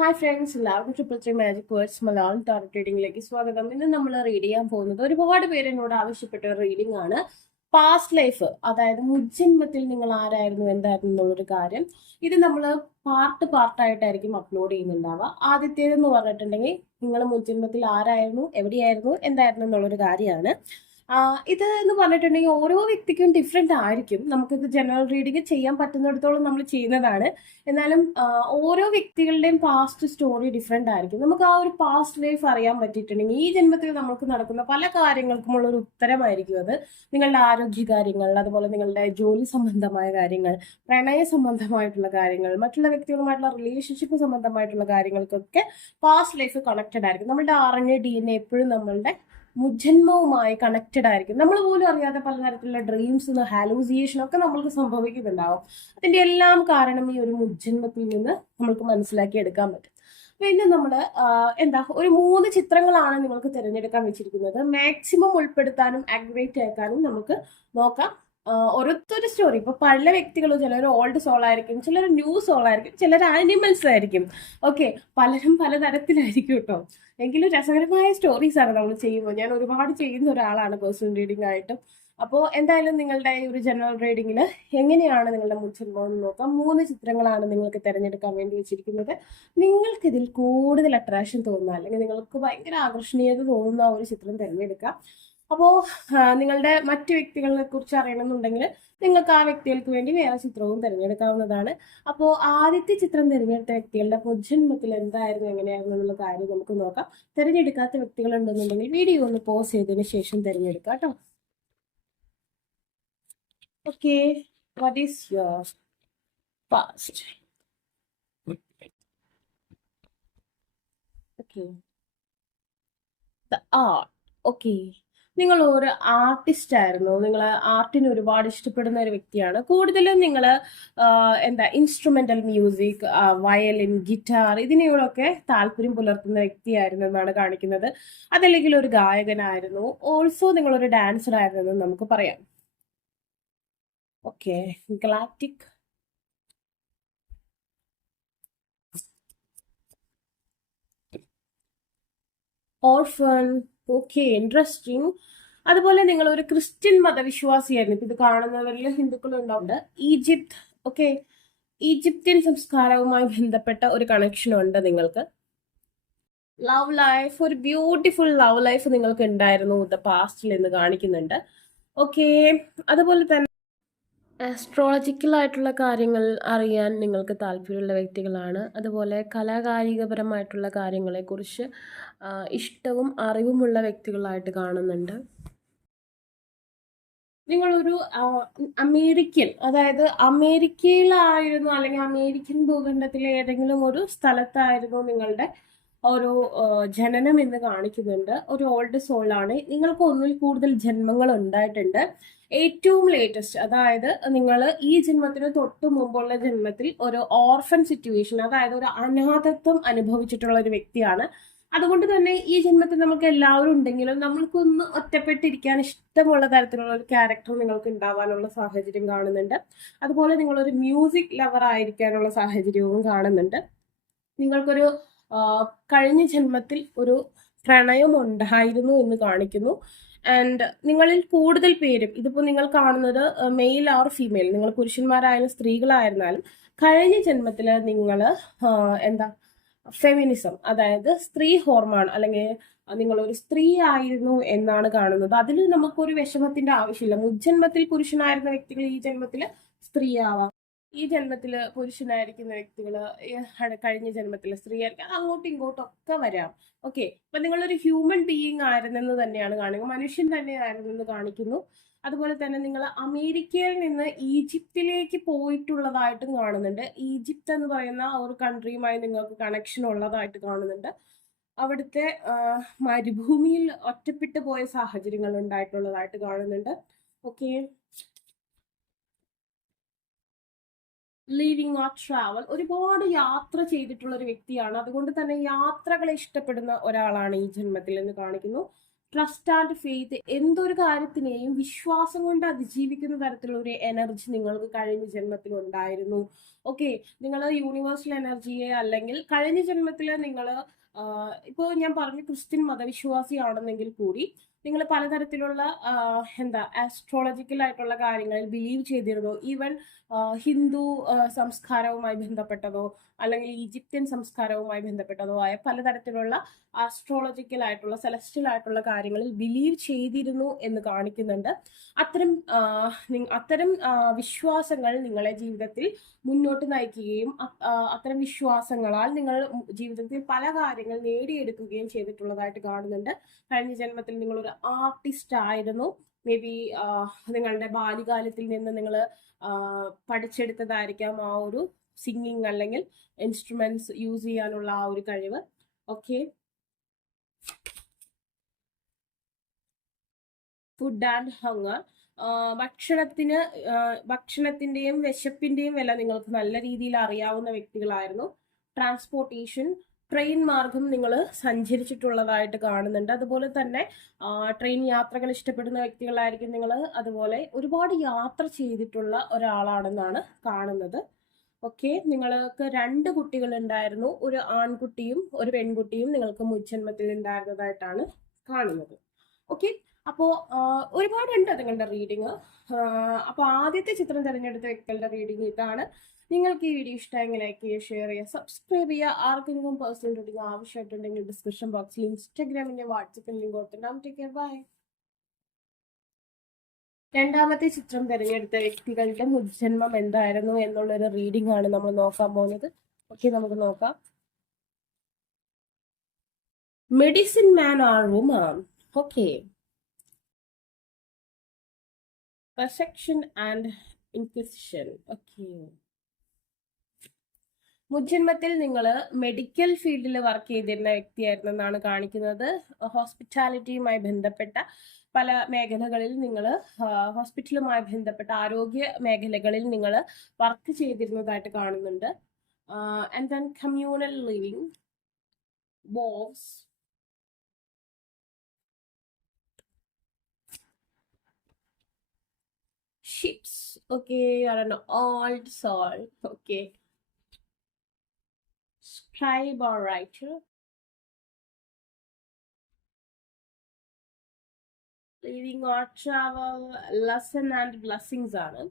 Hi friends, എല്ലാവർക്കും triple three magic words Malayalam tarot റീഡിംഗിലേക്ക് സ്വാഗതം. ഇന്ന് നമ്മൾ റീഡ് ചെയ്യാൻ പോകുന്നത് ഒരുപാട് പേര് എന്നോട് ആവശ്യപ്പെട്ട ഒരു റീഡിംഗ് ആണ്. പാസ്റ്റ് ലൈഫ്, അതായത് മുജ്ജന്മത്തിൽ നിങ്ങൾ ആരായിരുന്നു, എന്തായിരുന്നു എന്നുള്ളൊരു കാര്യം. ഇത് നമ്മൾ പാർട്ടായിട്ടായിരിക്കും അപ്ലോഡ് ചെയ്യുന്നുണ്ടാവുക. ആദ്യത്തേതെന്ന് പറഞ്ഞിട്ടുണ്ടെങ്കിൽ നിങ്ങൾ മുജ്ജന്മത്തിൽ ആരായിരുന്നു, എവിടെയായിരുന്നു, എന്തായിരുന്നു എന്നുള്ളൊരു കാര്യമാണ്. ഇത് എന്ന് പറഞ്ഞിട്ടുണ്ടെങ്കിൽ ഓരോ വ്യക്തിക്കും ഡിഫറെൻ്റ് ആയിരിക്കും. നമുക്കിത് ജനറൽ റീഡിങ് ചെയ്യാൻ പറ്റുന്നിടത്തോളം നമ്മൾ ചെയ്യുന്നതാണ്. എന്നാലും ഓരോ വ്യക്തികളുടെയും പാസ്റ്റ് സ്റ്റോറി ഡിഫറെൻ്റ് ആയിരിക്കും. നമുക്ക് ആ ഒരു പാസ്റ്റ് ലൈഫ് അറിയാൻ പറ്റിയിട്ടുണ്ടെങ്കിൽ ഈ ജന്മത്തിൽ നമുക്ക് നടക്കുന്ന പല കാര്യങ്ങൾക്കുമുള്ള ഒരു ഉത്തരമായിരിക്കും അത്. നിങ്ങളുടെ ആരോഗ്യ കാര്യങ്ങൾ, അതുപോലെ നിങ്ങളുടെ ജോലി സംബന്ധമായ കാര്യങ്ങൾ, പ്രണയ സംബന്ധമായിട്ടുള്ള കാര്യങ്ങൾ, മറ്റുള്ള വ്യക്തികളുമായിട്ടുള്ള റിലേഷൻഷിപ്പ് സംബന്ധമായിട്ടുള്ള കാര്യങ്ങൾക്കൊക്കെ പാസ്റ്റ് ലൈഫ് കണക്റ്റഡ് ആയിരിക്കും. നമ്മുടെ RNA DNA എപ്പോഴും നമ്മളുടെ മുജ്ജന്മവുമായി കണക്റ്റഡ് ആയിരിക്കും. നമ്മൾ പോലും അറിയാതെ പലതരത്തിലുള്ള ഡ്രീംസ്, ഹാലൂസിയേഷൻ ഒക്കെ നമ്മൾക്ക് സംഭവിക്കുന്നുണ്ടാവും. അതിന്റെ എല്ലാം കാരണം ഈ ഒരു മുജ്ജന്മത്തിൽ നിന്ന് നമ്മൾക്ക് മനസ്സിലാക്കി എടുക്കാൻ പറ്റും. പിന്നെ നമ്മൾ ഒരു 3 ചിത്രങ്ങളാണ് നിങ്ങൾക്ക് തിരഞ്ഞെടുക്കാൻ വെച്ചിരിക്കുന്നത്. മാക്സിമം ഉൾപ്പെടുത്താനും ആഗ്രേറ്റ് ആക്കാനും നമുക്ക് നോക്കാം. ഓരോരുത്തരു സ്റ്റോറി, ഇപ്പൊ പല വ്യക്തികളും, ചിലർ ഓൾഡ് സോൾ ആയിരിക്കും, ചിലർ ന്യൂ സോൾ ആയിരിക്കും, ചിലർ ആനിമൽസ് ആയിരിക്കും. ഓക്കെ, പലരും പലതരത്തിലായിരിക്കും കേട്ടോ. എങ്കിലും രസകരമായ സ്റ്റോറീസ് ആണ് നമ്മൾ ചെയ്യുമ്പോൾ. ഞാൻ ഒരുപാട് ചെയ്യുന്ന ഒരാളാണ് പേഴ്സണൽ റീഡിംഗ് ആയിട്ടും. അപ്പോൾ എന്തായാലും നിങ്ങളുടെ ഈ ഒരു ജനറൽ റീഡിങ്ങിൽ എങ്ങനെയാണ് നിങ്ങളുടെ മുൻജന്മം എന്ന് നോക്കാം. 3 ചിത്രങ്ങളാണ് നിങ്ങൾക്ക് തിരഞ്ഞെടുക്കാൻ വേണ്ടി വെച്ചിരിക്കുന്നത്. നിങ്ങൾക്കിതിൽ കൂടുതൽ അട്രാക്ഷൻ തോന്നുന്ന, അല്ലെങ്കിൽ നിങ്ങൾക്ക് ഭയങ്കര ആകർഷണീയത തോന്നുന്ന ഒരു ചിത്രം തിരഞ്ഞെടുക്കാം. അപ്പോൾ നിങ്ങളുടെ മറ്റു വ്യക്തികളെ കുറിച്ച് അറിയണമെന്നുണ്ടെങ്കിൽ നിങ്ങൾക്ക് ആ വ്യക്തികൾക്ക് വേണ്ടി വേറെ ചിത്രവും തിരഞ്ഞെടുക്കാവുന്നതാണ്. അപ്പോൾ ആദ്യത്തെ ചിത്രം തിരഞ്ഞെടുത്ത വ്യക്തികളുടെ മുജ്ജന്മത്തിൽ എന്തായിരുന്നു, എങ്ങനെയായിരുന്നു എന്നുള്ള കാര്യം നമുക്ക് നോക്കാം. തിരഞ്ഞെടുക്കാത്ത വ്യക്തികൾ ഉണ്ടെന്നുണ്ടെങ്കിൽ വീഡിയോ ഒന്ന് പോസ് ചെയ്തതിന് ശേഷം തിരഞ്ഞെടുക്കാം കേട്ടോ. Okay, what is your past? Okay, the art. Okay, നിങ്ങൾ ഒരു ആർട്ടിസ്റ്റ് ആയിരുന്നു. നിങ്ങൾ ആർട്ടിനെ ഒരുപാട് ഇഷ്ടപ്പെടുന്ന ഒരു വ്യക്തിയാണ്. കൂടുതലും നിങ്ങൾ ഇൻസ്ട്രുമെന്റൽ മ്യൂസിക്, വയലിൻ, ഗിറ്റാർ ഇതിനോടൊക്കെ താല്പര്യം പുലർത്തുന്ന വ്യക്തിയായിരുന്നു എന്നാണ് കാണിക്കുന്നത്. അതല്ലെങ്കിൽ ഒരു ഗായകനായിരുന്നു. ഓൾസോ നിങ്ങളൊരു ഡാൻസർ ആയിരുന്നു എന്ന് നമുക്ക് പറയാം. ഓക്കെ, ഗലാക്റ്റിക്. ഓർഫൺ. Okay, interesting. അതുപോലെ നിങ്ങൾ ഒരു ക്രിസ്ത്യൻ മതവിശ്വാസിയായിരുന്നു. ഇപ്പൊ ഇത് കാണുന്നവരിൽ ഹിന്ദുക്കളുണ്ടാവുണ്ട്. ഈജിപ്ത്. ഓക്കെ, ഈജിപ്ത്യൻ സംസ്കാരവുമായി ബന്ധപ്പെട്ട ഒരു കണക്ഷൻ ഉണ്ട് നിങ്ങൾക്ക്. ലവ് ലൈഫ്, ഒരു ബ്യൂട്ടിഫുൾ ലവ് ലൈഫ് നിങ്ങൾക്ക് ഉണ്ടായിരുന്നു ദ പാസ്റ്റിൽ എന്ന് കാണിക്കുന്നുണ്ട്. ഓക്കെ, അതുപോലെ തന്നെ ആസ്ട്രോളജിക്കൽ ആയിട്ടുള്ള കാര്യങ്ങൾ അറിയാൻ നിങ്ങൾക്ക് താല്പര്യമുള്ള വ്യക്തികളാണ്. അതുപോലെ കലാകായികപരമായിട്ടുള്ള കാര്യങ്ങളെക്കുറിച്ച് ഇഷ്ടവും അറിവുമുള്ള വ്യക്തികളായിട്ട് കാണുന്നുണ്ട്. നിങ്ങളൊരു അമേരിക്കൻ, അതായത് അമേരിക്കയിലായിരുന്നു, അല്ലെങ്കിൽ അമേരിക്കൻ ഭൂഖണ്ഡത്തിലെ ഏതെങ്കിലും ഒരു സ്ഥലത്തായിരുന്നു നിങ്ങളുടെ ഒരു ജനനം എന്ന് കാണിക്കുന്നുണ്ട്. ഒരു ഓൾഡ് സോളാണ്. നിങ്ങൾക്ക് ഒന്നിൽ കൂടുതൽ ജന്മങ്ങൾ ഉണ്ടായിട്ടുണ്ട്. ഏറ്റവും ലേറ്റസ്റ്റ്, അതായത് നിങ്ങൾ ഈ ജന്മത്തിന് തൊട്ട് മുമ്പുള്ള ജന്മത്തിൽ ഒരു ഓർഫൻ സിറ്റുവേഷൻ, അതായത് ഒരു അനാഥത്വം അനുഭവിച്ചിട്ടുള്ള ഒരു വ്യക്തിയാണ്. അതുകൊണ്ട് തന്നെ ഈ ജന്മത്തിൽ നമുക്ക് എല്ലാവരും ഉണ്ടെങ്കിലും നമ്മൾക്കൊന്ന് ഒറ്റപ്പെട്ടിരിക്കാൻ ഇഷ്ടമുള്ള തരത്തിലുള്ള ഒരു ക്യാരക്ടർ നിങ്ങൾക്ക് ഉണ്ടാവാനുള്ള സാഹചര്യം കാണുന്നുണ്ട്. അതുപോലെ നിങ്ങളൊരു മ്യൂസിക് ലവർ ആയിരിക്കാനുള്ള സാഹചര്യവും കാണുന്നുണ്ട്. നിങ്ങൾക്കൊരു കഴിഞ്ഞ ജന്മത്തിൽ ഒരു പ്രണയം ഉണ്ടായിരുന്നു എന്ന് കാണിക്കുന്നു. ആൻഡ് നിങ്ങളിൽ കൂടുതൽ പേരും, ഇതിപ്പോൾ നിങ്ങൾ കാണുന്നത് മെയിൽ ഓർ ഫീമെയിൽ, നിങ്ങൾ പുരുഷന്മാരായാലും സ്ത്രീകളായിരുന്നാലും കഴിഞ്ഞ ജന്മത്തിൽ നിങ്ങൾ ഫെമിനിസം, അതായത് സ്ത്രീ ഹോർമോൺ, അല്ലെങ്കിൽ നിങ്ങളൊരു സ്ത്രീ ആയിരുന്നു എന്നാണ് കാണുന്നത്. അതിൽ നമുക്കൊരു വിഷമത്തിന്റെ ആവശ്യമില്ല. മുജ്ജന്മത്തിൽ പുരുഷനായിരുന്ന വ്യക്തികൾ ഈ ജന്മത്തിൽ സ്ത്രീ ആവാം. ഈ ജന്മത്തിൽ പുരുഷനായിരിക്കുന്ന വ്യക്തികൾ കഴിഞ്ഞ ജന്മത്തിൽ സ്ത്രീ ആയിരിക്കും. അങ്ങോട്ടും ഇങ്ങോട്ടും ഒക്കെ വരാം. ഓക്കെ, അപ്പൊ നിങ്ങളൊരു ഹ്യൂമൻ ബീയിങ് ആയിരുന്നെന്ന് തന്നെയാണ് കാണുന്നത്. മനുഷ്യൻ തന്നെ ആയിരുന്നെന്ന് കാണിക്കുന്നു. അതുപോലെ തന്നെ നിങ്ങൾ അമേരിക്കയിൽ നിന്ന് ഈജിപ്തിലേക്ക് പോയിട്ടുള്ളതായിട്ടും കാണുന്നുണ്ട്. ഈജിപ്ത് എന്ന് പറയുന്ന ഒരു കൺട്രിയുമായി നിങ്ങൾക്ക് കണക്ഷൻ ഉള്ളതായിട്ട് കാണുന്നുണ്ട്. അവിടുത്തെ മരുഭൂമിയിൽ ഒറ്റപ്പെട്ടു പോയ സാഹചര്യങ്ങൾ ഉണ്ടായിട്ടുള്ളതായിട്ട് കാണുന്നുണ്ട്. ഓക്കെ, ലീവിങ് ഓർ ട്രാവൽ, ഒരുപാട് യാത്ര ചെയ്തിട്ടുള്ള ഒരു വ്യക്തിയാണ്. അതുകൊണ്ട് തന്നെ യാത്രകളെ ഇഷ്ടപ്പെടുന്ന ഒരാളാണ് ഈ ജന്മത്തിൽ എന്ന് കാണിക്കുന്നു. ട്രസ്റ്റ് ആൻഡ് ഫെയ്ത്ത്, എന്തൊരു കാര്യത്തിനെയും വിശ്വാസം കൊണ്ട് അതിജീവിക്കുന്ന തരത്തിലുള്ള ഒരു എനർജി നിങ്ങൾക്ക് കഴിഞ്ഞ ജന്മത്തിൽ ഉണ്ടായിരുന്നു. ഓക്കെ, നിങ്ങൾ യൂണിവേഴ്സൽ എനർജിയെ അല്ലെങ്കിൽ കഴിഞ്ഞ ജന്മത്തിൽ നിങ്ങൾ ഇപ്പോൾ ഞാൻ പറഞ്ഞു ക്രിസ്ത്യൻ മതവിശ്വാസിയാണെന്നെങ്കിൽ കൂടി നിങ്ങൾ പലതരത്തിലുള്ള എന്താ ആസ്ട്രോളജിക്കൽ ആയിട്ടുള്ള കാര്യങ്ങളിൽ ബിലീവ് ചെയ്തിരുന്നു. ഈവൻ ഹിന്ദു സംസ്കാരവുമായി ബന്ധപ്പെട്ടതോ അല്ലെങ്കിൽ ഈജിപ്ഷ്യൻ സംസ്കാരവുമായി ബന്ധപ്പെട്ടതോ ആയ പലതരത്തിലുള്ള ആസ്ട്രോളജിക്കൽ ആയിട്ടുള്ള സെലസ്റ്റിയൽ ആയിട്ടുള്ള കാര്യങ്ങളിൽ ബിലീവ് ചെയ്തിരുന്നു എന്ന് കാണിക്കുന്നുണ്ട്. അത്തരം വിശ്വാസങ്ങൾ നിങ്ങളെ ജീവിതത്തിൽ മുന്നോട്ട് നയിക്കുകയും അത്തരം വിശ്വാസങ്ങളാൽ നിങ്ങൾ ജീവിതത്തിൽ പല കാര്യങ്ങൾ നേടിയെടുക്കുകയും ചെയ്തിട്ടുള്ളതായിട്ട് കാണുന്നുണ്ട്. കഴിഞ്ഞ ജന്മത്തിൽ നിങ്ങൾ ഒരു ആർട്ടിസ്റ്റ് ആയിരുന്നു. മേ ബി നിങ്ങളുടെ ബാല്യകാലത്തിൽ നിന്ന് നിങ്ങൾ പഠിച്ചെടുത്തതായിരിക്കാം ആ ഒരു സിംഗിങ് അല്ലെങ്കിൽ ഇൻസ്ട്രുമെന്റ്സ് യൂസ് ചെയ്യാനുള്ള ആ ഒരു കഴിവ്. ഓക്കെ, ഫുഡ് ആൻഡ് ഹങ്ങർ, ഭക്ഷണത്തിന്റെയും വിശപ്പിന്റെയും വില നിങ്ങൾക്ക് നല്ല രീതിയിൽ അറിയാവുന്ന വ്യക്തികളായിരുന്നു. ട്രാൻസ്പോർട്ടേഷൻ, ട്രെയിൻ മാർഗം നിങ്ങൾ സഞ്ചരിച്ചിട്ടുള്ളതായിട്ട് കാണുന്നുണ്ട്. അതുപോലെ തന്നെ ട്രെയിൻ യാത്രകൾ ഇഷ്ടപ്പെടുന്ന വ്യക്തികളായിരിക്കും നിങ്ങൾ. അതുപോലെ ഒരുപാട് യാത്ര ചെയ്തിട്ടുള്ള ഒരാളാണെന്നാണ് കാണുന്നത്. ഓക്കെ, നിങ്ങൾക്ക് 2 കുട്ടികൾ ഉണ്ടായിരുന്നു. ഒരു ആൺകുട്ടിയും ഒരു പെൺകുട്ടിയും നിങ്ങൾക്ക് മുജ്ജന്മത്തിൽ ഉണ്ടായിരുന്നതായിട്ടാണ് കാണുന്നത്. ഓക്കെ, അപ്പോൾ ഒരുപാടുണ്ട് നിങ്ങളുടെ റീഡിങ്. അപ്പോൾ ആദ്യത്തെ ചിത്രം തിരഞ്ഞെടുത്ത വ്യക്തികളുടെ റീഡിങ് ഇതാണ്. നിങ്ങൾക്ക് ഈ വീഡിയോ ഇഷ്ടമെങ്കിൽ ലൈക്ക് ചെയ്യുക, ഷെയർ ചെയ്യുക, സബ്സ്ക്രൈബ് ചെയ്യുക. ആർക്കെങ്കിലും പേഴ്സണൽ റീഡിങ് ആവശ്യമായിട്ടുണ്ടെങ്കിൽ ഡിസ്ക്രിപ്ഷൻ ബോക്സിൽ ഇൻസ്റ്റാഗ്രാമിന്റെ വാട്സപ്പിൽ ലിങ്ക് കൊടുത്തിട്ടുണ്ടാവും. Take care, bye. രണ്ടാമത്തെ ചിത്രം തിരഞ്ഞെടുത്ത വ്യക്തികളുടെ മുജ്ജന്മം എന്തായിരുന്നു എന്നുള്ളൊരു റീഡിംഗ് ആണ് നമ്മൾ നോക്കാൻ പോകുന്നത്. ഓക്കെ, നമുക്ക് നോക്കാം. Medicine man or woman. Okay, perception and inquisition. Okay, മുജ്ജന്മത്തിൽ നിങ്ങൾ മെഡിക്കൽ ഫീൽഡിൽ വർക്ക് ചെയ്തിരുന്ന വ്യക്തിയായിരുന്നു എന്നാണ് കാണിക്കുന്നത്. ഹോസ്പിറ്റാലിറ്റിയുമായി ബന്ധപ്പെട്ട പല മേഖലകളിൽ നിങ്ങൾ ഹോസ്പിറ്റലുമായി ബന്ധപ്പെട്ട ആരോഗ്യ മേഖലകളിൽ നിങ്ങൾ വർക്ക് ചെയ്തിരുന്നതായിട്ട് കാണുന്നുണ്ട്. And then communal living, walls, ships. Okay, you're an old soul. Okay, scribe or writer, living or travel, lesson and blessings ആണ്.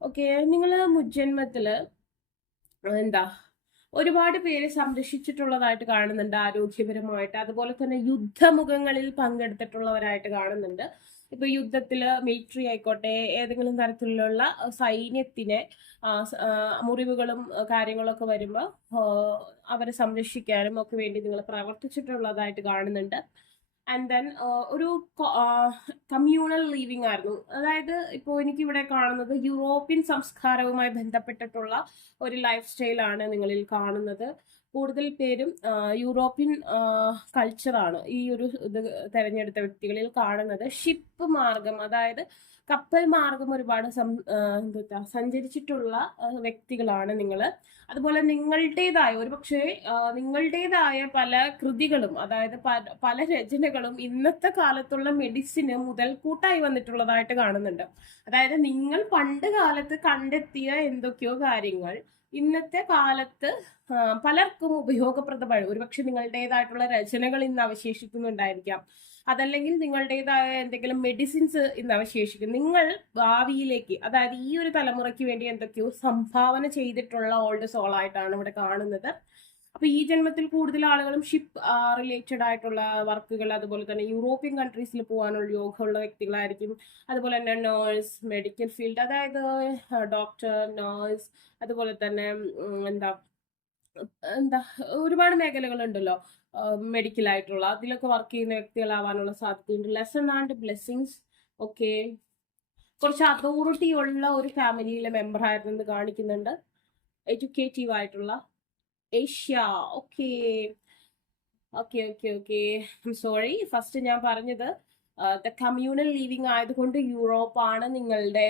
ഓക്കെ, നിങ്ങൾ മുജ്ജന്മത്തില് എന്താ ഒരുപാട് പേരെ സംരക്ഷിച്ചിട്ടുള്ളതായിട്ട് കാണുന്നുണ്ട് ആരോഗ്യപരമായിട്ട്. അതുപോലെ തന്നെ യുദ്ധമുഖങ്ങളിൽ പങ്കെടുത്തിട്ടുള്ളവരായിട്ട് കാണുന്നുണ്ട്. ഇപ്പൊ യുദ്ധത്തില് മിലിറ്ററി ആയിക്കോട്ടെ, ഏതെങ്കിലും തരത്തിലുള്ള സൈന്യത്തിനെ മുറിവുകളും കാര്യങ്ങളൊക്കെ വരുമ്പോൾ അവരെ സംരക്ഷിക്കാനും ഒക്കെ വേണ്ടി നിങ്ങൾ പ്രവർത്തിച്ചിട്ടുള്ളതായിട്ട് കാണുന്നുണ്ട്. ആൻഡ് ദെൻ ഒരു കമ്മ്യൂണൽ ലീവിങ് ആയിരുന്നു. അതായത് ഇപ്പോൾ എനിക്കിവിടെ കാണുന്നത് യൂറോപ്യൻ സംസ്കാരവുമായി ബന്ധപ്പെട്ടിട്ടുള്ള ഒരു ലൈഫ് സ്റ്റൈലാണ് നിങ്ങളിൽ കാണുന്നത്. കൂടുതൽ പേരും യൂറോപ്യൻ കൾച്ചറാണ് ഈ ഒരു ഇത് തെരഞ്ഞെടുത്ത വ്യക്തികളിൽ കാണുന്നത്. ഷിപ്പ് മാർഗം, അതായത് കപ്പൽ മാർഗം ഒരുപാട് സഞ്ചരിച്ചിട്ടുള്ള വ്യക്തികളാണ് നിങ്ങൾ. അതുപോലെ നിങ്ങളുടേതായ ഒരുപക്ഷെ നിങ്ങളുടേതായ പല കൃതികളും, അതായത് പല രചനകളും ഇന്നത്തെ കാലത്തുള്ള മെഡിസിന് മുതൽക്കൂട്ടായി വന്നിട്ടുള്ളതായിട്ട് കാണുന്നുണ്ട്. അതായത് നിങ്ങൾ പണ്ട് കാലത്ത് കണ്ടെത്തിയ എന്തൊക്കെയോ കാര്യങ്ങൾ ഇന്നത്തെ കാലത്ത് പലർക്കും ഉപയോഗപ്രദമായി. ഒരുപക്ഷെ നിങ്ങളുടേതായിട്ടുള്ള രചനകൾ ഇന്ന് അവശേഷിക്കുന്നുണ്ടായിരിക്കാം. അതല്ലെങ്കിൽ നിങ്ങളുടേതായ എന്തെങ്കിലും മെഡിസിൻസ് ഇന്ന് അവശേഷിക്കും. നിങ്ങൾ ഭാവിയിലേക്ക്, അതായത് ഈ ഒരു തലമുറയ്ക്ക് വേണ്ടി എന്തൊക്കെയോ സംഭാവന ചെയ്തിട്ടുള്ള ഓൾഡ് സോൾ ആയിട്ടാണ് ഇവിടെ കാണുന്നത്. അപ്പൊ ഈ ജന്മത്തിൽ കൂടുതൽ ആളുകളും ഷിപ്പ് റിലേറ്റഡ് ആയിട്ടുള്ള വർക്കുകൾ, അതുപോലെ തന്നെ യൂറോപ്യൻ കൺട്രീസിൽ പോകാനുള്ള യോഗമുള്ള വ്യക്തികളായിരിക്കും. അതുപോലെ തന്നെ നേഴ്സ്, മെഡിക്കൽ ഫീൽഡ്, അതായത് ഡോക്ടർ, നേഴ്സ്, അതുപോലെ തന്നെ എന്താ എന്താ ഒരുപാട് മേഖലകളുണ്ടല്ലോ മെഡിക്കൽ ആയിട്ടുള്ള, അതിലൊക്കെ വർക്ക് ചെയ്യുന്ന വ്യക്തികളാവാനുള്ള സാധ്യതയുണ്ട്. Lesson and blessings. ഓക്കെ, കുറച്ച് അതോറിറ്റി ഉള്ള ഒരു ഫാമിലിയിലെ മെമ്പർ ആയിരുന്നെന്ന് കാണിക്കുന്നുണ്ട്. എഡ്യൂക്കേറ്റീവ് ആയിട്ടുള്ള Asia. Okay okay okay okay sorry, first ഞാൻ പറഞ്ഞത് ദ കമ്മ്യൂണൽ ലിവിങ് ആയതുകൊണ്ട് യൂറോപ്പാണ് നിങ്ങളുടെ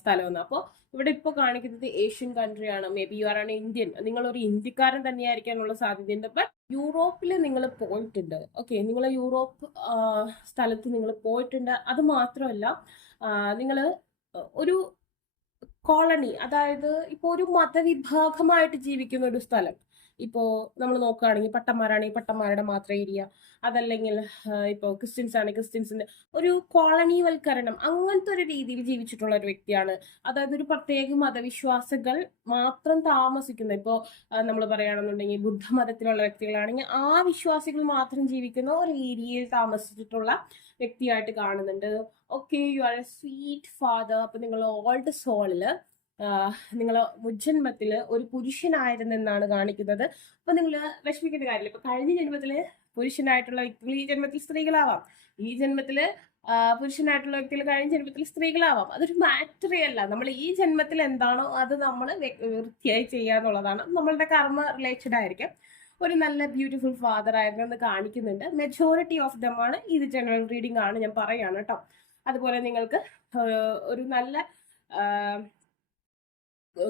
സ്ഥലമെന്ന്. അപ്പോൾ ഇവിടെ ഇപ്പോൾ കാണിക്കുന്നത് ഏഷ്യൻ കൺട്രിയാണ്. Maybe you are an Indian, നിങ്ങളൊരു ഇന്ത്യക്കാരൻ തന്നെയായിരിക്കാനുള്ള സാധ്യതയുണ്ട്. ബട്ട് യൂറോപ്പിൽ നിങ്ങൾ പോയിട്ടുണ്ട്. ഓക്കെ, നിങ്ങൾ യൂറോപ്പ് സ്ഥലത്ത് നിങ്ങൾ പോയിട്ടുണ്ട്. അത് മാത്രമല്ല, നിങ്ങൾ ഒരു കോളനി, അതായത് ഇപ്പോൾ ഒരു മതവിഭാഗമായിട്ട് ജീവിക്കുന്ന ഒരു സ്ഥലം. ഇപ്പോൾ നമ്മൾ നോക്കുകയാണെങ്കിൽ പട്ടന്മാരാണെങ്കിൽ പട്ടന്മാരുടെ മാത്രം ഏരിയ, അതല്ലെങ്കിൽ ഇപ്പോൾ ക്രിസ്ത്യൻസ് ആണെങ്കിൽ ക്രിസ്ത്യൻസിന്റെ ഒരു കോളനിവൽക്കരണം, അങ്ങനത്തെ ഒരു രീതിയിൽ ജീവിച്ചിട്ടുള്ള ഒരു വ്യക്തിയാണ്. അതായത് ഒരു പ്രത്യേക മതവിശ്വാസികൾ മാത്രം താമസിക്കുന്ന, ഇപ്പോൾ നമ്മൾ പറയുകയാണെന്നുണ്ടെങ്കിൽ ബുദ്ധമതത്തിലുള്ള വ്യക്തികളാണെങ്കിൽ ആ വിശ്വാസികൾ മാത്രം ജീവിക്കുന്ന ഒരു ഏരിയയിൽ താമസിച്ചിട്ടുള്ള വ്യക്തിയായിട്ട് കാണുന്നുണ്ട്. Okay, you are A sweet father. അപ്പൊ നിങ്ങൾ ഓൾഡ് സോളില് നിങ്ങൾ മുജ്ജന്മത്തില് ഒരു പുരുഷനായിരുന്നെന്നാണ് കാണിക്കുന്നത്. അപ്പൊ നിങ്ങൾ വിഷമിക്കേണ്ട കാര്യമില്ല. ഇപ്പൊ കഴിഞ്ഞ ജന്മത്തില് പുരുഷനായിട്ടുള്ള വ്യക്തികൾ ഈ ജന്മത്തിൽ സ്ത്രീകളാവാം, ഈ ജന്മത്തില് പുരുഷനായിട്ടുള്ള വ്യക്തികൾ കഴിഞ്ഞ ജന്മത്തിൽ സ്ത്രീകളാവാം. അതൊരു മാറ്ററേ അല്ല. നമ്മൾ ഈ ജന്മത്തിൽ എന്താണോ അത് നമ്മൾ വൃത്തിയായി ചെയ്യാന്നുള്ളതാണ്. നമ്മളുടെ കർമ്മ റിലേറ്റഡ് ആയിരിക്കും. ഒരു നല്ല ബ്യൂട്ടിഫുൾ ഫാദർ ആയിരുന്നു എന്ന് കാണിക്കുന്നുണ്ട്. മെജോറിറ്റി ഓഫ് ദം ആണ്. ഇത് ജനറൽ റീഡിംഗ് ആണ്, ഞാൻ പറയാണ് കേട്ടോ. അതുപോലെ നിങ്ങൾക്ക് ഒരു നല്ല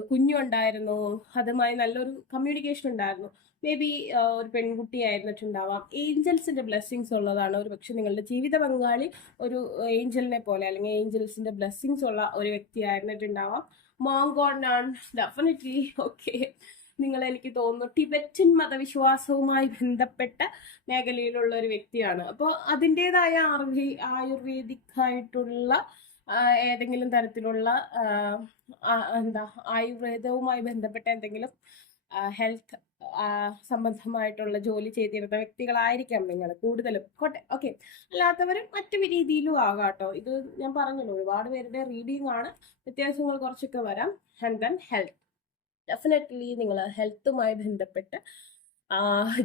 കുഞ്ഞുണ്ടായിരുന്നു, അതുമായി നല്ലൊരു കമ്മ്യൂണിക്കേഷൻ ഉണ്ടായിരുന്നു. മേ ബി ഒരു പെൺകുട്ടി ആയിരുന്നിട്ടുണ്ടാവാം. ഏഞ്ചൽസിന്റെ ബ്ലെസ്സിങ്സ് ഉള്ളതാണ്. ഒരു പക്ഷെ നിങ്ങളുടെ ജീവിത പങ്കാളി ഒരു ഏഞ്ചലിനെ പോലെ അല്ലെങ്കിൽ ഏഞ്ചൽസിന്റെ ബ്ലെസ്സിങ്സ് ഉള്ള ഒരു വ്യക്തി ആയിരുന്നിട്ടുണ്ടാവാം. മോങ്കോൺ ഡെഫിനറ്റ്ലി. ഓക്കെ, നിങ്ങൾ എനിക്ക് തോന്നുന്നു ടിബറ്റൻ മതവിശ്വാസവുമായി ബന്ധപ്പെട്ട മേഖലയിലുള്ള ഒരു വ്യക്തിയാണ്. അപ്പോൾ അതിൻ്റെതായ ആയുർവേദിക് ആയിട്ടുള്ള ഏതെങ്കിലും തരത്തിലുള്ള എന്താ ആയുർവേദവുമായി ബന്ധപ്പെട്ട എന്തെങ്കിലും ഹെൽത്ത് സംബന്ധമായിട്ടുള്ള ജോലി ചെയ്തിരുന്ന വ്യക്തികളായിരിക്കാം നിങ്ങൾ കൂടുതലും. കോട്ടെ, ഓക്കെ. അല്ലാത്തവർ മറ്റു രീതിയിലും ആകാട്ടോ. ഇത് ഞാൻ പറഞ്ഞല്ലോ, ഒരുപാട് പേരുടെ റീഡിംഗ് ആണ്, വ്യത്യാസങ്ങൾ കുറച്ചൊക്കെ വരാം. ആൻഡ് ദെൻ ഹെൽത്ത്, ഡെഫിനറ്റ്ലി നിങ്ങൾ ഹെൽത്തുമായി ബന്ധപ്പെട്ട്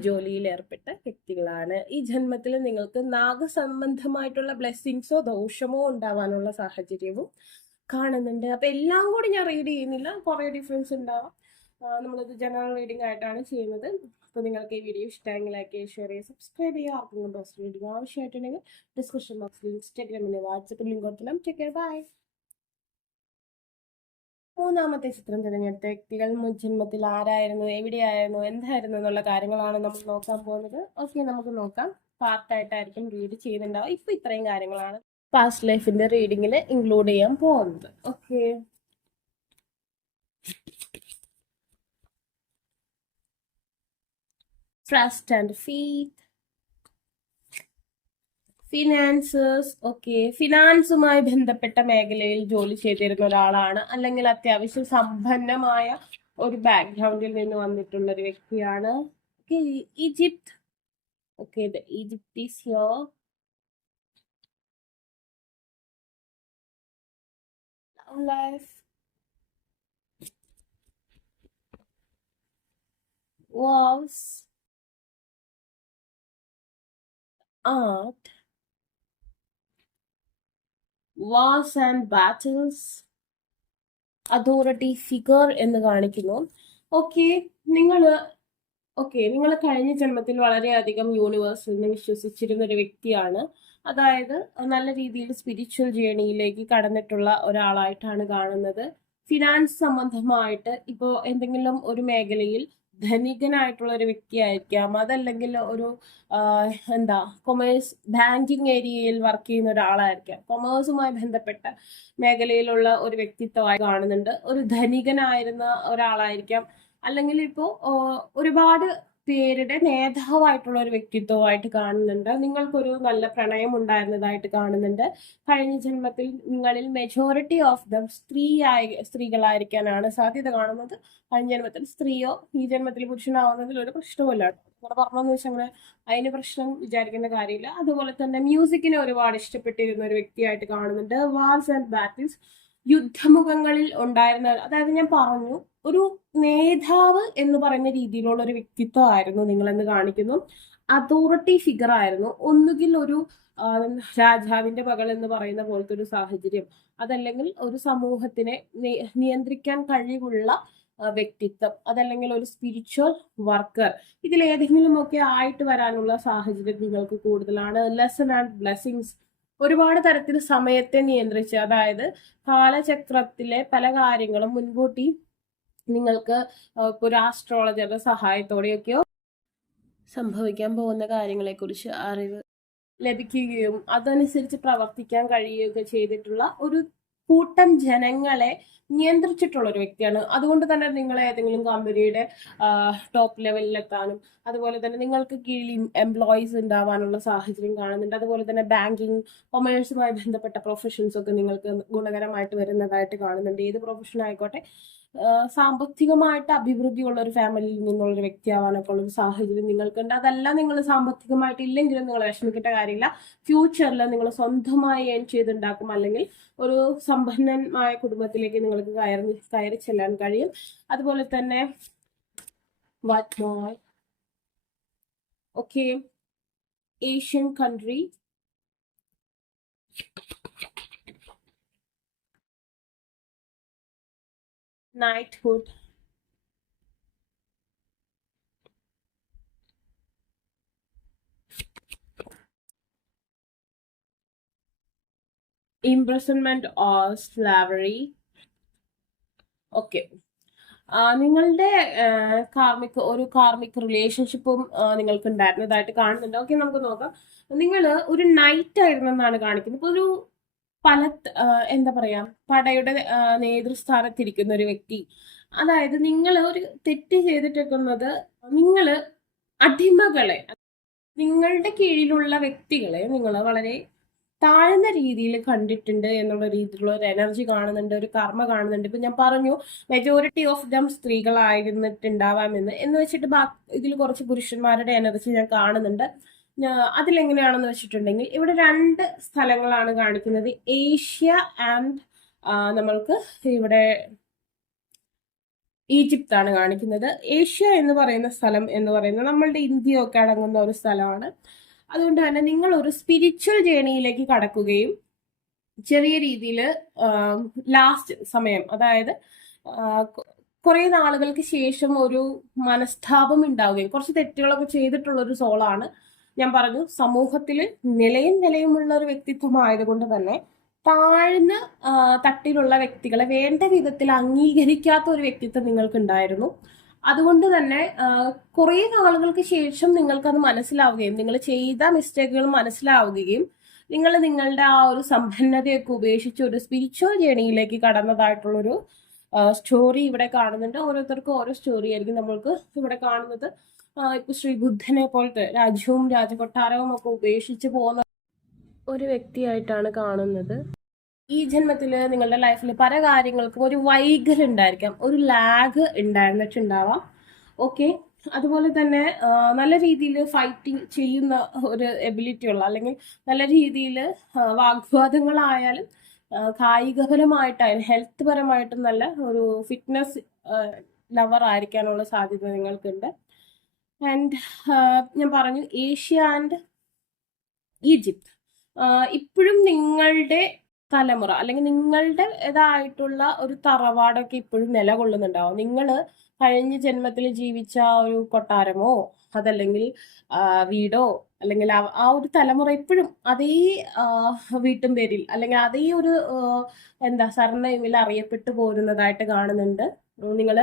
ജോലിയിൽ ഏർപ്പെട്ട വ്യക്തികളാണ്. ഈ ജന്മത്തിൽ നിങ്ങൾക്ക് നാഗസംബന്ധമായിട്ടുള്ള ബ്ലെസ്സിങ്സോ ദോഷമോ ഉണ്ടാവാനുള്ള സാഹചര്യവും കാണുന്നുണ്ട്. അപ്പൊ എല്ലാം കൂടി ഞാൻ റീഡ് ചെയ്യുന്നില്ല, കുറെ ഡിഫറൻസ് ഉണ്ടാവാം. നമ്മളിത് ജനറൽ റീഡിംഗ് ആയിട്ടാണ് ചെയ്യുന്നത്. അപ്പോൾ നിങ്ങൾക്ക് ഈ വീഡിയോ ഇഷ്ടമെങ്കിൽ ലൈക്ക് ചെയ്യുക, ഷെയർ ചെയ്യുക, സബ്സ്ക്രൈബ് ചെയ്യുക. ആർക്കെങ്കിലും പേഴ്സണൽ റീഡിംഗ് ആവശ്യമായിട്ടുണ്ടെങ്കിൽ ഡിസ്ക്രിപ്ഷൻ ബോക്സിൽ ഇൻസ്റ്റാഗ്രാമിന് വാട്സപ്പിൽ ലിങ്ക് കൊടുത്തണം. Take care, bye. മൂന്നാമത്തെ ചിത്രം തിരഞ്ഞെടുത്ത വ്യക്തികൾ മുൻജന്മത്തിൽ ആരായിരുന്നു, എവിടെയായിരുന്നു, എന്തായിരുന്നു എന്നുള്ള കാര്യങ്ങളാണ് നമ്മൾ നോക്കാൻ പോകുന്നത്. ഓക്കെ, നമുക്ക് നോക്കാം. പാർട്ടായിട്ടായിരിക്കും റീഡ് ചെയ്യുന്നുണ്ടാവും. ഇപ്പൊ ഇത്രയും കാര്യങ്ങളാണ് പാസ്റ്റ് ലൈഫിന്റെ റീഡിങ്ങിൽ ഇൻക്ലൂഡ് ചെയ്യാൻ പോകുന്നത്. ഓക്കെ, trust and faith, financers. Okay, ഫിനാൻസുമായി ബന്ധപ്പെട്ട മേഖലയിൽ ജോലി ചെയ്തിരുന്ന ഒരാളാണ്, അല്ലെങ്കിൽ അത്യാവശ്യം സമ്പന്നമായ ഒരു ബാക്ക്ഗ്രൗണ്ടിൽ നിന്ന് വന്നിട്ടുള്ള ഒരു വ്യക്തിയാണ്. Okay, Egypt. Okay, the Egypt is here. Life, wars, art, wars and battles, authority figure എന്ന് കാണിക്കുന്നു. ഓക്കെ, നിങ്ങൾ കഴിഞ്ഞ ജന്മത്തിൽ വളരെയധികം യൂണിവേഴ്സിനെ വിശ്വസിച്ചിരുന്ന ഒരു വ്യക്തിയാണ്. അതായത് നല്ല രീതിയിൽ സ്പിരിച്വൽ ജേണിയിലേക്ക് കടന്നിട്ടുള്ള ഒരാളായിട്ടാണ് കാണുന്നത്. ഫിനാൻസ് സംബന്ധമായിട്ട് ഇപ്പോൾ എന്തെങ്കിലും ഒരു മേഖലയിൽ ധനികനായിട്ടുള്ള ഒരു വ്യക്തിയായിരിക്കാം, അതല്ലെങ്കിൽ ഒരു കൊമേഴ്സ് ബാങ്കിങ് ഏരിയയിൽ വർക്ക് ചെയ്യുന്ന ഒരാളായിരിക്കാം. കൊമേഴ്സുമായി ബന്ധപ്പെട്ട മേഖലയിലുള്ള ഒരു വ്യക്തിത്വമായി കാണുന്നുണ്ട്. ഒരു ധനികനായിരുന്ന ഒരാളായിരിക്കാം, അല്ലെങ്കിൽ ഇപ്പോൾ ഒരുപാട് പേരുടെ നേതാവായിട്ടുള്ള ഒരു വ്യക്തിത്വമായിട്ട് കാണുന്നുണ്ട്. നിങ്ങൾക്കൊരു നല്ല പ്രണയം ഉണ്ടായിരുന്നതായിട്ട് കാണുന്നുണ്ട്. കഴിഞ്ഞ ജന്മത്തിൽ നിങ്ങളിൽ മെജോറിറ്റി ഓഫ് ദം സ്ത്രീകളായിരിക്കാനാണ് സാധ്യത കാണുന്നത്. കഴിഞ്ഞ ജന്മത്തിൽ സ്ത്രീയോ ഈ ജന്മത്തിൽ പുരുഷനാവുന്നതിൽ ഒരു പ്രശ്നവുമില്ല. അങ്ങനെ പറഞ്ഞെന്ന് വെച്ചാൽ അങ്ങനെ അതിന് പ്രശ്നം വിചാരിക്കേണ്ട കാര്യമില്ല. അതുപോലെ തന്നെ മ്യൂസിക്കിനെ ഒരുപാട് ഇഷ്ടപ്പെട്ടിരുന്ന ഒരു വ്യക്തിയായിട്ട് കാണുന്നുണ്ട്. വാർസ് ആൻഡ് ബാറ്റിൽസ്, യുദ്ധമുഖങ്ങളിൽ ഉണ്ടായിരുന്ന, അതായത് ഞാൻ പറഞ്ഞു ഒരു നേതാവ് എന്ന് പറയുന്ന രീതിയിലുള്ള ഒരു വ്യക്തിത്വമായിരുന്നു നിങ്ങളെന്ന് കാണിക്കുന്നു. അതോറിറ്റി ഫിഗർ ആയിരുന്നു. ഒന്നുകിൽ ഒരു രാജാവിന്റെ മകൾ എന്ന് പറയുന്ന പോലത്തെ ഒരു സാഹചര്യം, അതല്ലെങ്കിൽ ഒരു സമൂഹത്തിനെ നിയന്ത്രിക്കാൻ കഴിവുള്ള വ്യക്തിത്വം, അതല്ലെങ്കിൽ ഒരു സ്പിരിച്വൽ വർക്കർ. ഇതിലേതെങ്കിലും ഒക്കെ ആയിട്ട് വരാനുള്ള സാഹചര്യം നിങ്ങൾക്ക് കൂടുതലാണ്. Lesson and blessings. ഒരുപാട് തരത്തിൽ സമയത്തെ നിയന്ത്രിച്ച്, അതായത് കാലചക്രത്തിലെ പല കാര്യങ്ങളും മുൻകൂട്ടി നിങ്ങൾക്ക് ഒരു ആസ്ട്രോളജറുടെ സഹായത്തോടെയൊക്കെയോ സംഭവിക്കാൻ പോകുന്ന കാര്യങ്ങളെക്കുറിച്ച് അറിവ് ലഭിക്കുകയും അതനുസരിച്ച് പ്രവർത്തിക്കാൻ കഴിയുകയൊക്കെ ചെയ്തിട്ടുള്ള ഒരു കൂട്ടം ജനങ്ങളെ നിയന്ത്രിച്ചിട്ടുള്ള ഒരു വ്യക്തിയാണ്. അതുകൊണ്ട് തന്നെ നിങ്ങൾ ഏതെങ്കിലും കമ്പനിയുടെ ടോപ്പ് ലെവലിലെത്താനും അതുപോലെ തന്നെ നിങ്ങൾക്ക് കീഴിൽ എംപ്ലോയീസ് ഉണ്ടാവാനുള്ള സാഹചര്യം കാണുന്നുണ്ട്. അതുപോലെ തന്നെ ബാങ്കിങ്, കൊമേഴ്സുമായി ബന്ധപ്പെട്ട പ്രൊഫഷൻസ് ഒക്കെ നിങ്ങൾക്ക് ഗുണകരമായിട്ട് വരുന്നതായിട്ട് കാണുന്നുണ്ട്. ഏത് പ്രൊഫഷൻ ആയിക്കോട്ടെ, സാമ്പത്തികമായിട്ട് അഭിവൃദ്ധിയുള്ള ഒരു ഫാമിലിയിൽ നിന്നുള്ള ഒരു വ്യക്തിയാവാനൊക്കെ ഉള്ള ഒരു സാഹചര്യം നിങ്ങൾക്കുണ്ട്. അതല്ല നിങ്ങൾ സാമ്പത്തികമായിട്ട് ഇല്ലെങ്കിലും നിങ്ങൾ വിഷമിക്കേണ്ട കാര്യമില്ല. ഫ്യൂച്ചറിൽ നിങ്ങൾ സ്വന്തമായി ഏൺ ചെയ്തുണ്ടാക്കും, അല്ലെങ്കിൽ ഒരു സമ്പന്നമായ കുടുംബത്തിലേക്ക് നിങ്ങൾക്ക് കയറി ചെല്ലാൻ കഴിയും. അതുപോലെ തന്നെ what more, okay, Asian country, knighthood, imprisonment or slavery. Okay, നിങ്ങളുടെ കാർമിക് റിലേഷൻഷിപ്പും നിങ്ങൾക്ക് ഉണ്ടായിരുന്നതായിട്ട് കാണുന്നുണ്ട്. ഓക്കെ, നമുക്ക് നോക്കാം. നിങ്ങൾ ഒരു നൈറ്റ് ആയിരുന്നെന്നാണ് കാണിക്കുന്നത്. ഇപ്പൊ ഒരു എന്താ പറയാ, പടയുടെ നേതൃസ്ഥാനത്തിരിക്കുന്ന ഒരു വ്യക്തി. അതായത് നിങ്ങൾ ഒരു തെറ്റ് ചെയ്തിട്ടിരിക്കുന്നത്, നിങ്ങൾ അടിമകളെ, നിങ്ങളുടെ കീഴിലുള്ള വ്യക്തികളെ നിങ്ങൾ വളരെ താഴ്ന്ന രീതിയിൽ കണ്ടിട്ടുണ്ട് എന്നുള്ള രീതിയിലുള്ള ഒരു എനർജി കാണുന്നുണ്ട്, ഒരു കർമ്മ കാണുന്നുണ്ട്. ഇപ്പൊ ഞാൻ പറഞ്ഞു മെജോറിറ്റി ഓഫ് ദം സ്ത്രീകളായിരുന്നിട്ടുണ്ടാവാമെന്ന്, എന്ന് വെച്ചിട്ട് ഇതിൽ കുറച്ച് പുരുഷന്മാരുടെ എനർജി ഞാൻ കാണുന്നുണ്ട്. അതിലെങ്ങനെയാണെന്ന് വെച്ചിട്ടുണ്ടെങ്കിൽ ഇവിടെ 2 സ്ഥലങ്ങളാണ് കാണിക്കുന്നത്, ഏഷ്യ ആൻഡ് നമ്മൾക്ക് ഇവിടെ ഈജിപ്ത് ആണ് കാണിക്കുന്നത്. ഏഷ്യ എന്ന് പറയുന്ന സ്ഥലം എന്ന് പറയുന്നത് നമ്മളുടെ ഇന്ത്യയൊക്കെ അടങ്ങുന്ന ഒരു സ്ഥലമാണ്. അതുകൊണ്ട് തന്നെ നിങ്ങൾ ഒരു സ്പിരിച്വൽ ജേണിയിലേക്ക് കടക്കുകയും ചെറിയ രീതിയിൽ ലാസ്റ്റ് സമയം, അതായത് കുറെ നാളുകൾക്ക് ശേഷം ഒരു മനസ്താപം ഉണ്ടാവുകയും, കുറച്ച് തെറ്റുകളൊക്കെ ചെയ്തിട്ടുള്ള ഒരു സോളാണ്. ഞാൻ പറഞ്ഞു സമൂഹത്തിൽ നിലയുമുള്ള ഒരു വ്യക്തിത്വം ആയതുകൊണ്ട് തന്നെ താഴ്ന്ന തട്ടിലുള്ള വ്യക്തികളെ വേണ്ട വിധത്തിൽ അംഗീകരിക്കാത്ത ഒരു വ്യക്തിത്വം നിങ്ങൾക്കുണ്ടായിരുന്നു. അതുകൊണ്ട് തന്നെ കുറെ നാളുകൾക്ക് ശേഷം നിങ്ങൾക്കത് മനസ്സിലാവുകയും നിങ്ങൾ ചെയ്ത മിസ്റ്റേക്കുകൾ മനസ്സിലാവുകയും നിങ്ങൾ നിങ്ങളുടെ ആ ഒരു സമ്പന്നതയൊക്കെ ഉപേക്ഷിച്ച് ഒരു സ്പിരിച്വൽ ജേണിയിലേക്ക് കടന്നതായിട്ടുള്ളൊരു സ്റ്റോറി ഇവിടെ കാണുന്നുണ്ട്. ഓരോരുത്തർക്കും ഓരോ സ്റ്റോറി ആയിരിക്കും നമ്മൾക്ക് ഇവിടെ കാണുന്നത്. ഇപ്പൊ ശ്രീ ബുദ്ധനെ പോലത്തെ രാജ്യവും രാജകൊട്ടാരവും ഒക്കെ ഉപേക്ഷിച്ച് പോകുന്ന ഒരു വ്യക്തിയായിട്ടാണ് കാണുന്നത്. ഈ ജന്മത്തിൽ നിങ്ങളുടെ ലൈഫിൽ പല കാര്യങ്ങൾക്കും ഒരു വൈകലുണ്ടായിരിക്കാം, ഒരു ലാഗ് ഉണ്ടായിരുന്നിട്ടുണ്ടാവാം. ഓക്കെ, അതുപോലെ തന്നെ നല്ല രീതിയിൽ ഫൈറ്റിംഗ് ചെയ്യുന്ന ഒരു എബിലിറ്റി ഉള്ള, അല്ലെങ്കിൽ നല്ല രീതിയിൽ വാഗ്വാദങ്ങളായാലും കായികപരമായിട്ടായാലും ഹെൽത്ത് പരമായിട്ടും നല്ല ഒരു ഫിറ്റ്നസ് ലവർ ആയിരിക്കാനുള്ള സാധ്യത നിങ്ങൾക്കുണ്ട്. ആൻഡ് ഞാൻ പറഞ്ഞു ഏഷ്യ ആൻഡ് ഈജിപ്ത് ഇപ്പോഴും നിങ്ങളുടെ തലമുറ, അല്ലെങ്കിൽ നിങ്ങളുടേതായിട്ടുള്ള ഒരു തറവാടൊക്കെ ഇപ്പോഴും നിലകൊള്ളുന്നുണ്ടാവും. നിങ്ങൾ കഴിഞ്ഞ ജന്മത്തിൽ ജീവിച്ച ഒരു കൊട്ടാരമോ അതല്ലെങ്കിൽ വീടോ, അല്ലെങ്കിൽ ആ ഒരു തലമുറ ഇപ്പോഴും അതേ വീട്ടും പേരിൽ, അല്ലെങ്കിൽ അതേ ഒരു സർനെയിമിൽ അറിയപ്പെട്ടു പോരുന്നതായിട്ട് കാണുന്നുണ്ട്. നിങ്ങൾ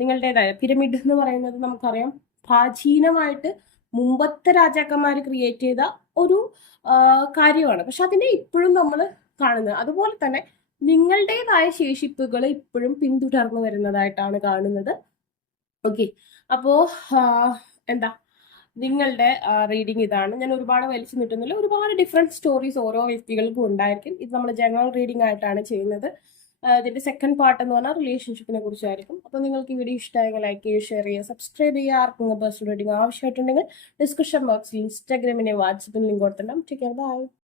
നിങ്ങളുടേതായ പിരമിഡ് എന്ന് പറയുന്നത് നമുക്കറിയാം പ്രാചീനമായിട്ട് മുമ്പത്തെ രാജാക്കന്മാർ ക്രിയേറ്റ് ചെയ്ത ഒരു കാര്യമാണ്. പക്ഷെ അതിനെ ഇപ്പോഴും നമ്മൾ കാണുന്നത്. അതുപോലെ തന്നെ നിങ്ങളുടേതായ ശേഷിപ്പുകൾ ഇപ്പോഴും പിന്തുടർന്നു വരുന്നതായിട്ടാണ് കാണുന്നത്. ഓക്കെ, അപ്പോ നിങ്ങളുടെ റീഡിങ് ഇതാണ്. ഞാൻ ഒരുപാട് വലിച്ചു നീട്ടുന്നില്ല. ഒരുപാട് ഡിഫറെന്റ് സ്റ്റോറീസ് ഓരോ വ്യക്തികൾക്കും ഉണ്ടായിരിക്കും. ഇത് നമ്മൾ ജനറൽ റീഡിംഗ് ആയിട്ടാണ് ചെയ്യുന്നത്. ഇതിന്റെ സെക്കൻഡ് പാർട്ട് എന്ന് പറഞ്ഞാൽ റിലേഷൻഷിപ്പിനെ കുറിച്ചായിരിക്കും. അപ്പോൾ നിങ്ങൾക്ക് ഈ വീഡിയോ ഇഷ്ടമായെങ്കിൽ ലൈക്ക് ചെയ്യുക, ഷെയർ ചെയ്യുക, സബ്സ്ക്രൈബ് ചെയ്യുക. ആർക്കും പേഴ്സണൽ റീഡിംഗ് ആവശ്യമായിട്ടുണ്ടെങ്കിൽ ഡിസ്ക്രിപ്ഷൻ ബോക്സിൽ ഇൻസ്റ്റാഗ്രാമിനെ വാട്സപ്പിന് ലിങ്ക് കൊടുത്തിട്ടുണ്ടാകും. ബൈ.